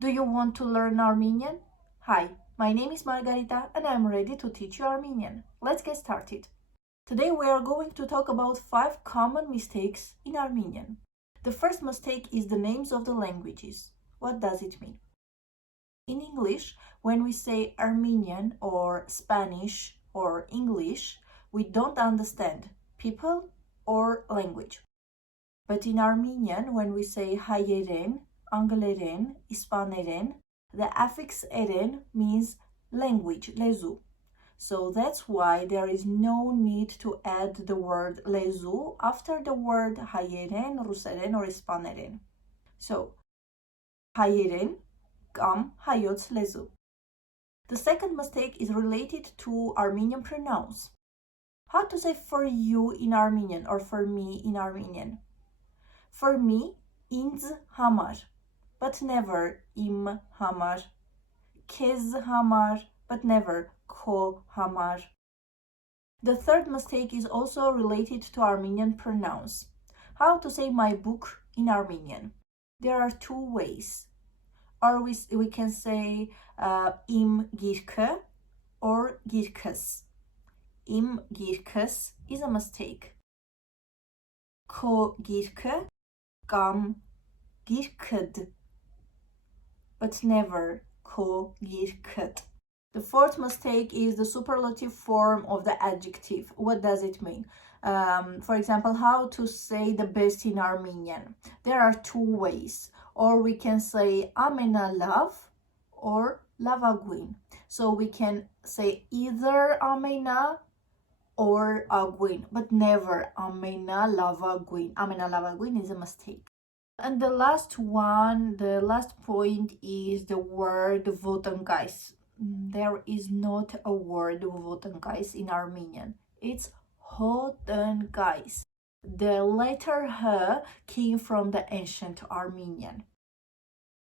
Do you want to learn Armenian? Hi, my name is Margarita and I'm ready to teach you Armenian. Let's get started. Today we are going to talk about 5 common mistakes in Armenian. The first mistake is the names of the languages. What does it mean? In English, when we say Armenian or Spanish or English, we don't understand people or language. But in Armenian, when we say Հայերեն, Անգլերեն, Իսպաներեն, the affix eren means language, lezu. So that's why there is no need to add the word lezu after the word Հայերեն, Ռուսերեն or Իսպաներեն. So, Հայերեն կամ հայոց lezu. The second mistake is related to Armenian pronouns. How to say for you in Armenian or for me in Armenian? For me, ինձ համար, but never իմ համար. Քեզ համար, but never քո համար. The third mistake is also related to Armenian pronouns. How to say my book in Armenian? There are 2 ways. Or we can say իմ գիրքը or գիրքս. Իմ գիրքս is a mistake. Քո գիրքը կամ գիրքդ, but never քո գիրքդ. The fourth mistake is the superlative form of the adjective. What does it mean? For example, how to say the best in Armenian. There are 2 ways. Or we can say ամենալավ or լավագույն. So we can say either ամենա or agwin, but never ամենալավագույն. Ամենալավագույն is a mistake. And the last point is the word ոտնկայս. There is not a word ոտնկայս in Armenian. It's հոտնկայս. The letter H came from the ancient Armenian.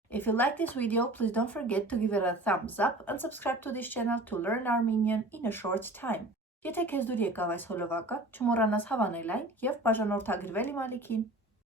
If you like this video, please don't forget to give it a thumbs up and subscribe to this channel to learn Armenian in a short time. Եթե քեզ դուր եկավ այս հոլովակը, չմոռանաս հավանել այն եւ բաժանորդագրվել իմ ալիքին։